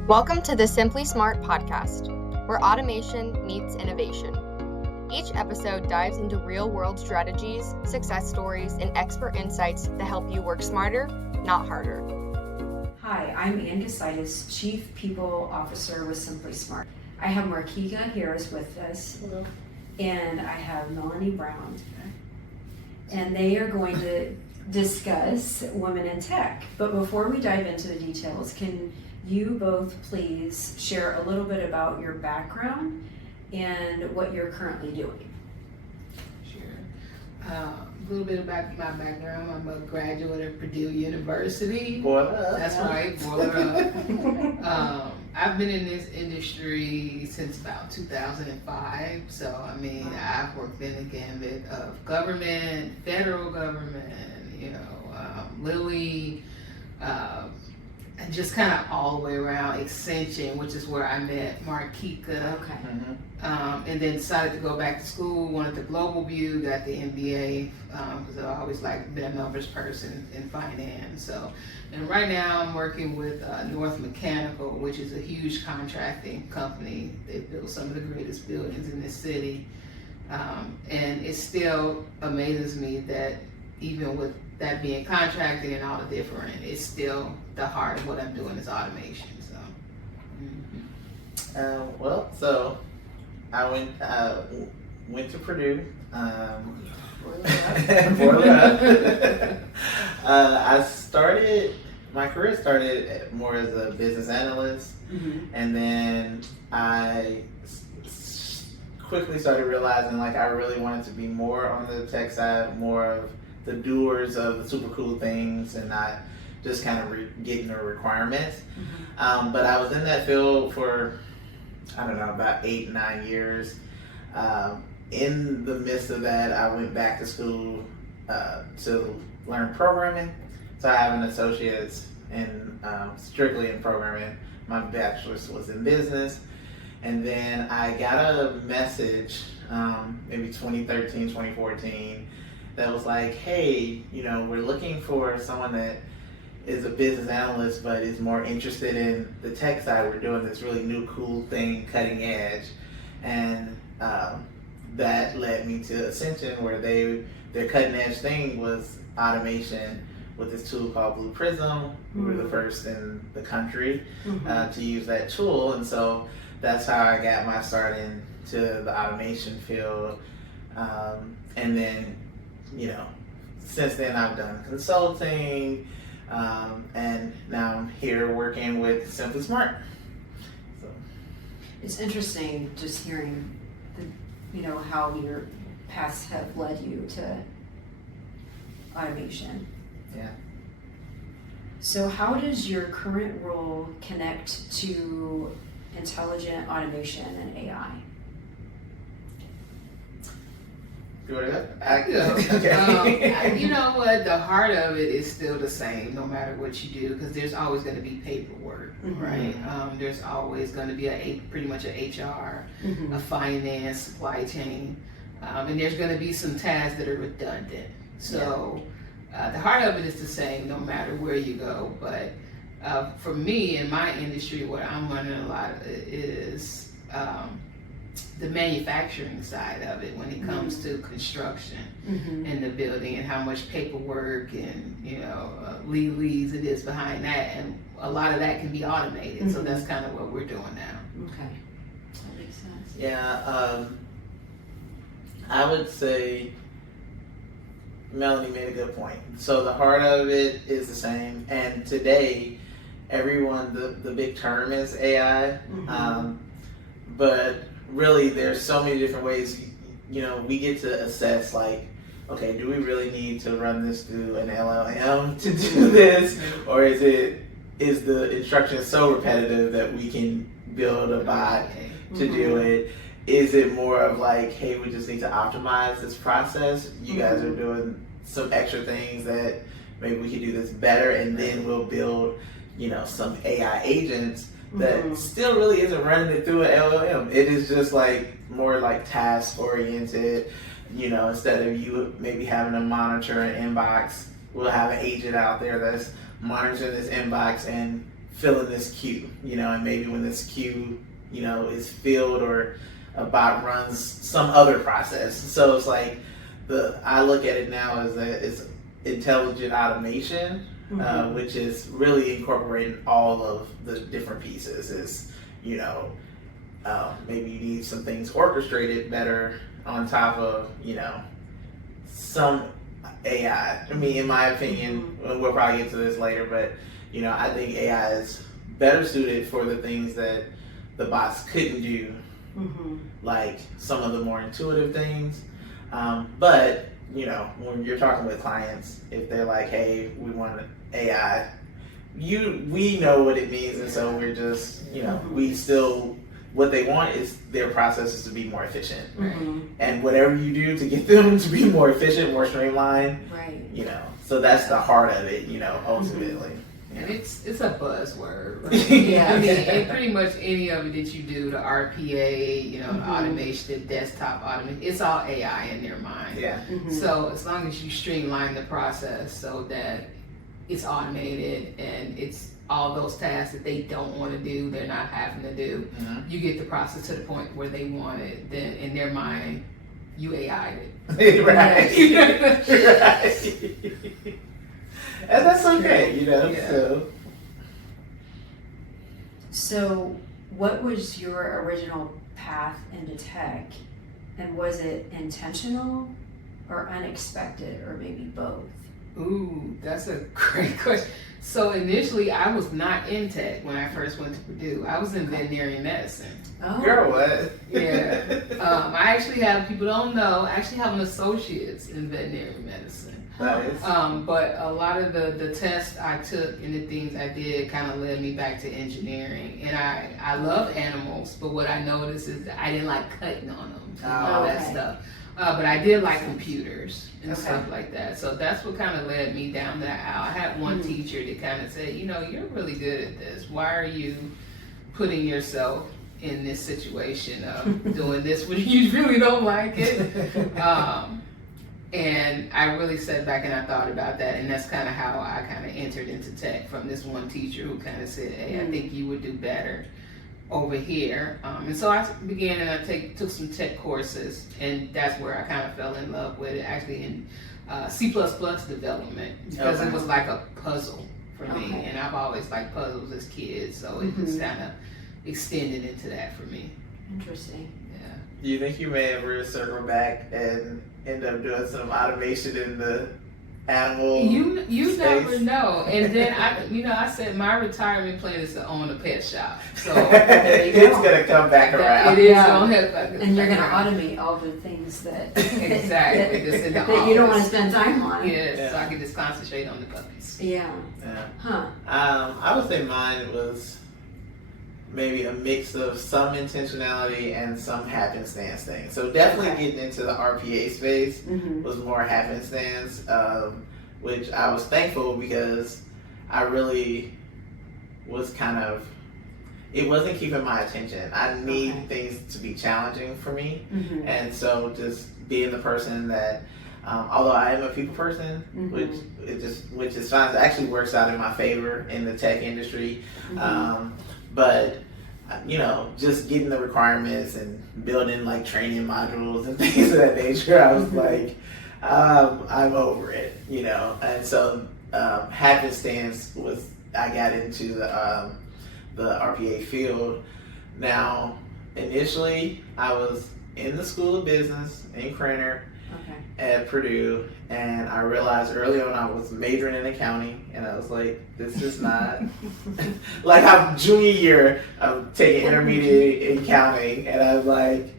Welcome to the SimpliSmart podcast, where automation meets innovation. Each episode dives into real-world strategies, success stories, and expert insights that help you work smarter, not harder. Hi, I'm Ann Gustitus, Chief People Officer with SimpliSmart. I have Markika here with us. Hello. And I have Melanie Brown. And they are going to discuss women in tech. But before we dive into the details, can you both please share a little bit about your background and what you're currently doing? Sure. A little bit about my background. I'm a graduate of Purdue University. Boil it up. That's right, boil it up. I've been in this industry since about 2005. So, I mean, I've worked in the gambit of government, federal government, Lilly, and just kind of all the way around. Extension, which is where I met Markika. Okay. Mm-hmm. And then decided to go back to school, wanted the global view, got the MBA, because I've always been a numbers person in finance. So, and right now I'm working with North Mechanical, which is a huge contracting company. They build some of the greatest buildings in this city. And it still amazes me that even with that being contracting and all the different, it's still the heart of what I'm doing is automation. So, So I went to Purdue. My career started more as a business analyst, and then I quickly started realizing I really wanted to be more on the tech side, more of the doers of the super cool things and not just kind of getting the requirements. But I was in that field for, about 8-9 years. In the midst of that, I went back to school to learn programming. So I have an associate's in strictly in programming. My bachelor's was in business. And then I got a message, maybe 2013, 2014, that was like, hey, we're looking for someone that is a business analyst but is more interested in the tech side. We're doing this really new, cool thing, cutting edge. And that led me to Ascension, where their cutting edge thing was automation with this tool called Blue Prism. We were the first in the country to use that tool. And so that's how I got my start into the automation field. And then, since then I've done consulting, and now I'm here working with SimpliSmart. So It's interesting just hearing how your paths have led you to automation. Yeah. So how does your current role connect to intelligent automation and AI? You want to go? Okay. You know what? The heart of it is still the same, no matter what you do, because there's always going to be paperwork, right? There's always going to be pretty much an HR, a finance, supply chain, and there's going to be some tasks that are redundant. So the heart of it is the same, no matter where you go. But for me, in my industry, what I'm learning a lot is the manufacturing side of it when it comes to construction and the building, and how much paperwork and legalese it is behind that, and a lot of that can be automated. So that's kind of what we're doing now. Okay, that makes sense. Yeah, I would say Melanie made a good point. So the heart of it is the same, and today everyone, the big term is AI, but really there's so many different ways. We get to assess okay, do we really need to run this through an LLM to do this, or is the instruction so repetitive that we can build a bot to do it? Is it more of hey, we just need to optimize this process? You guys are doing some extra things that maybe we can do this better, and then we'll build, some AI agents that still really isn't running it through an LLM. It is just more task oriented. Instead of you maybe having to monitor an inbox, we'll have an agent out there that's monitoring this inbox and filling this queue, and maybe when this queue, is filled or a bot runs some other process. So it's like I look at it now as it's intelligent automation, which is really incorporating all of the different pieces. Is maybe you need some things orchestrated better on top of some AI. I mean, in my opinion, we'll probably get to this later, but I think AI is better suited for the things that the bots couldn't do, like some of the more intuitive things. But when you're talking with clients, if they're like, "Hey, we want an AI," we know what it means, and so we're just we still. What they want is their processes to be more efficient, and whatever you do to get them to be more efficient, more streamlined, so that's the heart of it, ultimately. And it's a buzzword. Right? Yeah. I mean, and pretty much any of it that you do, the RPA, the automation, the desktop automation, it's all AI in their mind. Yeah. So as long as you streamline the process so that it's automated and it's all those tasks that they don't want to do, they're not having to do, you get the process to the point where they want it, then in their mind, you AI'd it. Right. And that's okay, Yeah. So what was your original path into tech, and was it intentional or unexpected, or maybe both? Ooh, that's a great question. So initially, I was not in tech when I first went to Purdue. I was in veterinary medicine. Oh. Girl, what? Yeah. I actually have, people don't know, I actually have an associate's in veterinary medicine. Nice. But a lot of the tests I took and the things I did kind of led me back to engineering. And I love animals, but what I noticed is that I didn't like cutting on them and all that stuff. But I did like computers and stuff like that. So that's what kind of led me down that aisle. I had one teacher that kind of said, you're really good at this. Why are you putting yourself in this situation of doing this when you really don't like it? And I really sat back and I thought about that. And that's kind of how I kind of entered into tech, from this one teacher who kind of said, hey, I think you would do better over here. And so I began and I took some tech courses, and that's where I kind of fell in love with it, actually in C++ development, because it was like a puzzle for me, and I've always liked puzzles as kids, so it just kind of extended into that for me. Interesting. Yeah. Do you think you may ever circle back and end up doing some automation in the animal You space? never know. And then I said my retirement plan is to own a pet shop. So it's gonna come back around. It is gonna help. And you're gonna automate all the things that exactly just in the that you don't want to office. spend time on. Yeah, so I can just concentrate on the puppies. Yeah. Huh. I would say mine was maybe a mix of some intentionality and some happenstance things. So definitely getting into the RPA space was more happenstance, which I was thankful because I really was it wasn't keeping my attention. I need things to be challenging for me. And so just being the person that, although I am a people person, which is fine, it actually works out in my favor in the tech industry. But just getting the requirements and building like training modules and things of that nature, I was like, I'm over it, And so happenstance was I got into the RPA field. Now, initially, I was in the School of Business in Cranor at Purdue, and I realized early on I was majoring in accounting, and I was like, this is not like I'm junior year, I'm taking intermediate in accounting, and I was like,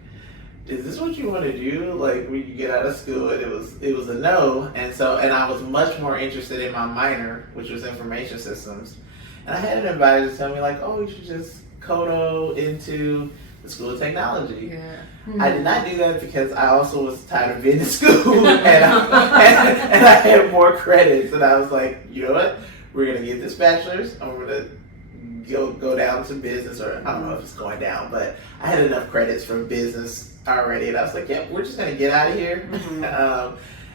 is this what you want to do? Like when you get out of school, and it was a no, and I was much more interested in my minor, which was information systems, and I had an advisor tell me like, oh, you should just Kodo into the School of Technology. Yeah. I did not do that because I also was tired of being in school and I had more credits, and I was like, you know what? We're gonna get this bachelor's. I'm gonna go down to business, or I don't know if it's going down, but I had enough credits from business already, and I was like, yeah, we're just gonna get out of here.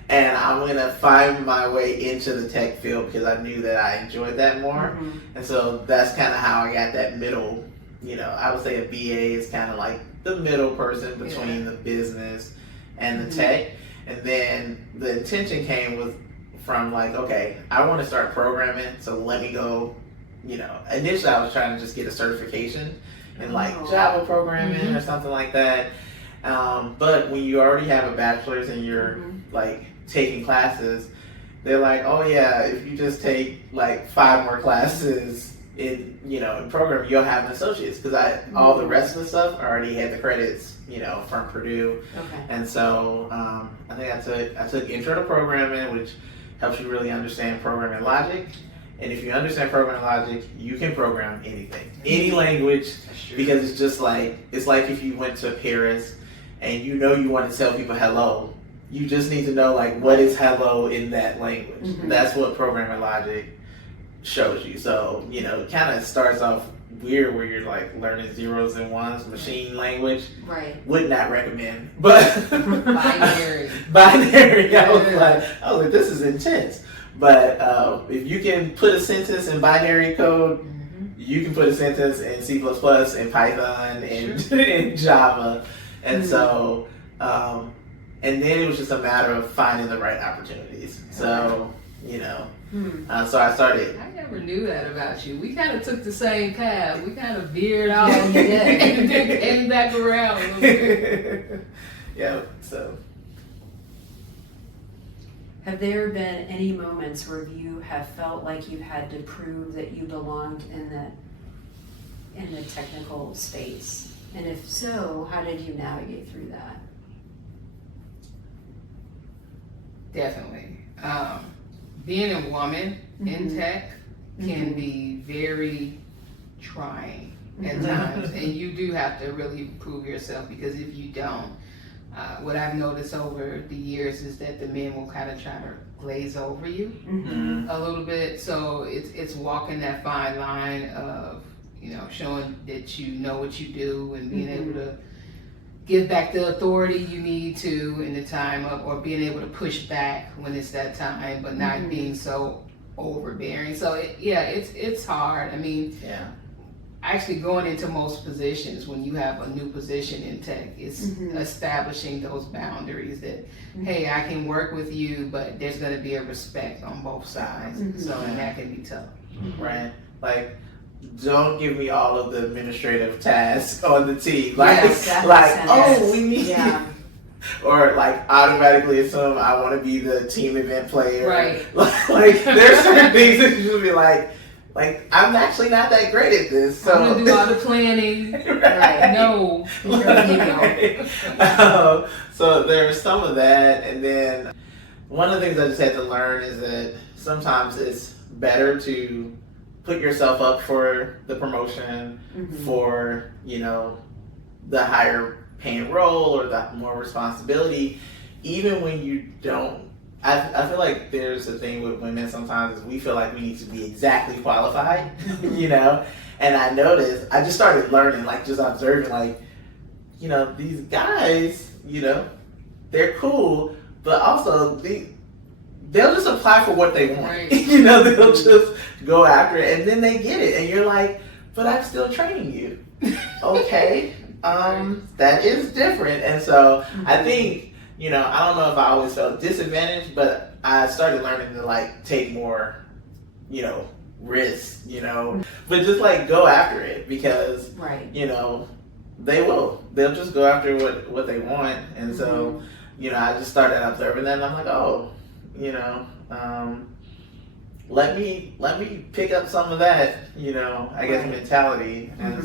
and I'm gonna find my way into the tech field because I knew that I enjoyed that more. And so that's kind of how I got that middle. I would say a BA is kind of like the middle person between the business and the tech. And then the intention came from like, okay, I want to start programming, so let me go. Initially I was trying to just get a certification in like Java programming or something like that. But when you already have a bachelor's and you're like taking classes, they're like, oh yeah, if you just take like 5 more classes in programming, you'll have an associate's, because all the rest of the stuff I already had the credits from Purdue. And so I think I took intro to programming, which helps you really understand programming logic. And if you understand programming logic, you can program anything, any language, because it's like if you went to Paris and you want to tell people hello, you just need to know like what is hello in that language. That's what programming logic shows you. So it kind of starts off weird where you're like learning zeros and ones, machine language. Right. Would not recommend, but binary. I was like, this is intense. But if you can put a sentence in binary code, you can put a sentence in C++, in Python, in Java. And so, and then it was just a matter of finding the right opportunities. So, so I started. I never knew that about you. We kind of took the same path. We kind of veered off and came back around a little bit. Yeah, so. Have there been any moments where you have felt like you had to prove that you belonged in the technical space? And if so, how did you navigate through that? Definitely. Being a woman in tech can be very trying at times, and you do have to really prove yourself, because if you don't, what I've noticed over the years is that the men will kind of try to glaze over you a little bit. So it's walking that fine line of showing that you know what you do and being able to give back the authority you need to in the time of, or being able to push back when it's that time, but not being so overbearing. So it's hard. I mean, actually going into most positions, when you have a new position in tech, it's establishing those boundaries that, hey, I can work with you, but there's going to be a respect on both sides. So, and that can be tough. Right. Like, don't give me all of the administrative tasks on the team. Like, we need or like automatically assume I want to be the team event player. Right. Like there's certain things that you should be like I'm actually not that great at this. So I'm gonna do all the planning. Right. No. So there's some of that, and then one of the things I just had to learn is that sometimes it's better to put yourself up for the promotion, for the higher paying role or the more responsibility, even when you don't. I feel like there's a thing with women sometimes is we feel like we need to be exactly qualified, and I noticed, I just started learning, like just observing, like, these guys, they're cool, but also they'll just apply for what they want. Right. They'll just go after it and then they get it. And you're like, but I'm still training you. Okay. That is different. And so I think, I don't know if I always felt disadvantaged, but I started learning to like take more, risks, but just like go after it, because, they will. They'll just go after what they want. And so, I just started observing that, and I'm like, oh, let me pick up some of that, I guess mentality. And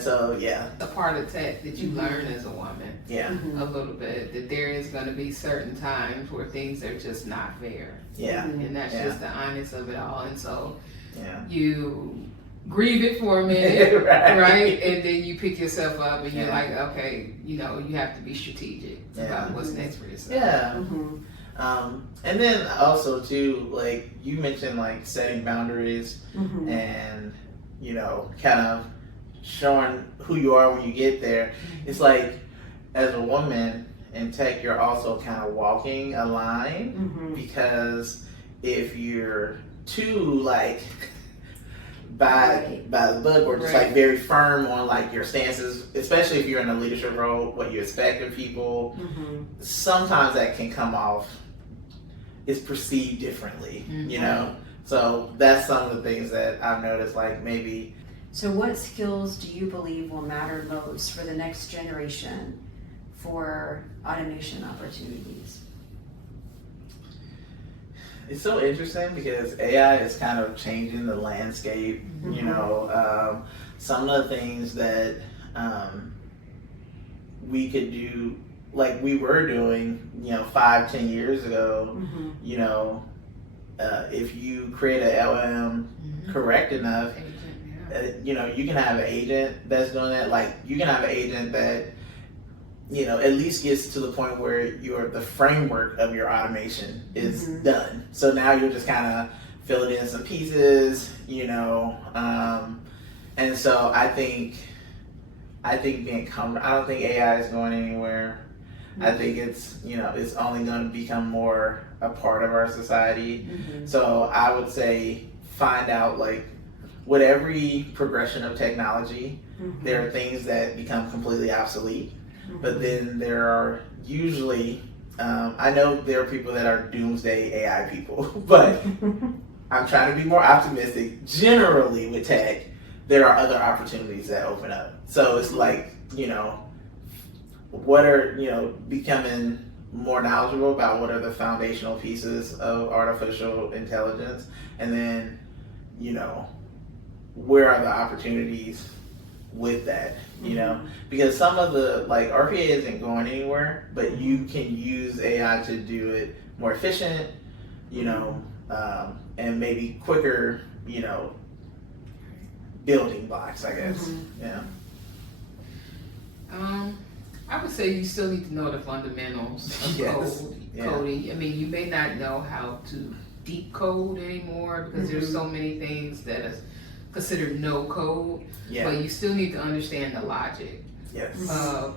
so yeah. A part of tech that you learn as a woman. Yeah. A little bit, that there is going to be certain times where things are just not fair. Yeah. And that's just the honest of it all. And so you grieve it for a minute, right? And then you pick yourself up and you're like, okay, you have to be strategic about what's next for yourself. Yeah. And then also too, like you mentioned, like setting boundaries and kind of showing who you are when you get there. It's like, as a woman, in tech, you're also kind of walking a line, because if you're too like by the book, or just like very firm on like your stances, especially if you're in a leadership role, what you expect of people, sometimes that can come off, is perceived differently, you know? So that's some of the things that I've noticed, like maybe. So what skills do you believe will matter most for the next generation for automation opportunities? It's so interesting because AI is kind of changing the landscape. You know, some of the things that we could do, like we were doing, 5-10 years ago, you know, if you create an LM correct enough, you can have an agent that's doing that. Like you can have an agent that, at least gets to the point where the framework of your automation is done. So now you're just kind of fill it in some pieces, and so I think being comfortable, I don't think AI is going anywhere. I think it's, it's only going to become more a part of our society. So I would say find out, like, with every progression of technology, there are things that become completely obsolete. But then there are usually, I know there are people that are doomsday AI people, but I'm trying to be more optimistic. Generally with tech, there are other opportunities that open up. So it's like, what are, becoming more knowledgeable about what are the foundational pieces of artificial intelligence, and then, where are the opportunities with that, because some of the, like, RPA isn't going anywhere, but you can use AI to do it more efficient, and maybe quicker, building blocks, I guess. Yeah. I would say you still need to know the fundamentals of coding. I mean, you may not know how to deep code anymore because there's so many things that is considered no code, but you still need to understand the logic of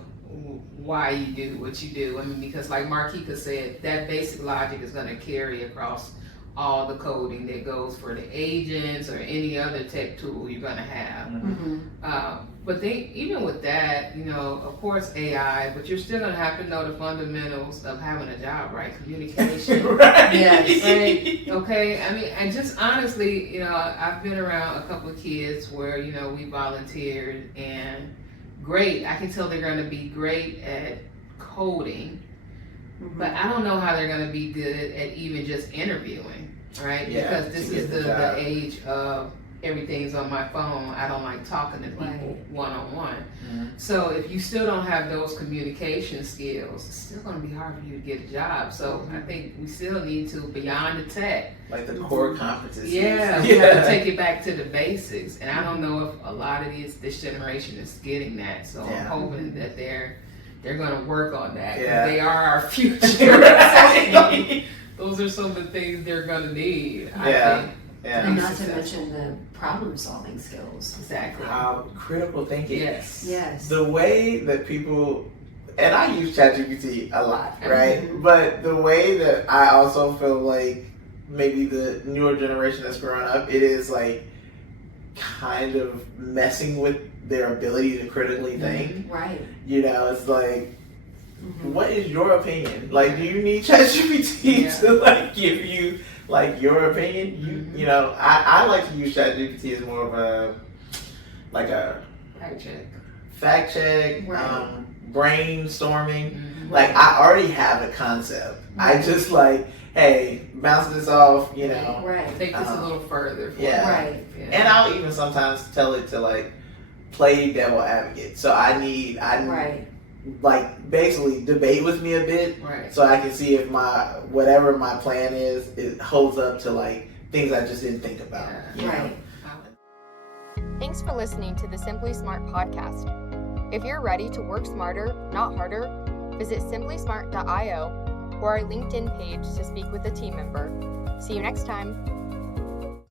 why you do what you do. I mean, because like Markika said, that basic logic is going to carry across all the coding that goes for the agents or any other tech tool you're going to have. But they, even with that, of course AI, but you're still going to have to know the fundamentals of having a job, right? Communication. Right? Okay. I mean, and just honestly, I've been around a couple of kids where, we volunteered, and great. I can tell they're going to be great at coding, but I don't know how they're going to be good at even just interviewing, right? Yeah, because this is the age of everything's on my phone. I don't like talking to people one-on-one. So if you still don't have those communication skills, it's still going to be hard for you to get a job. So I think we still need to, beyond the tech, like the core competencies. we have to take it back to the basics. And I don't know if a lot of this generation is getting that. So I'm hoping that they're going to work on that. They are our future. Those are some of the things they're going to need, I think. And not to mention the problem-solving skills. Exactly. Critical thinking. Yes. The way that people, and I use ChatGPT a lot, right? But the way that I also feel like maybe the newer generation that's growing up, it is like kind of messing with their ability to critically think. Right. It's like, what is your opinion? Like, do you need ChatGPT to like give you like your opinion? I like to use ChatGPT as more of a fact check, brainstorming. Like, I already have a concept. I just like, hey, bounce this off, take this a little further. And I'll even sometimes tell it to like play devil advocate. So I need like basically debate with me a bit, so I can see if whatever my plan is, it holds up to like things I just didn't think about. Thanks for listening to the SimpliSmart podcast. If you're ready to work smarter, not harder, visit SimpliSmart.io or our LinkedIn page to speak with a team member. See you next time.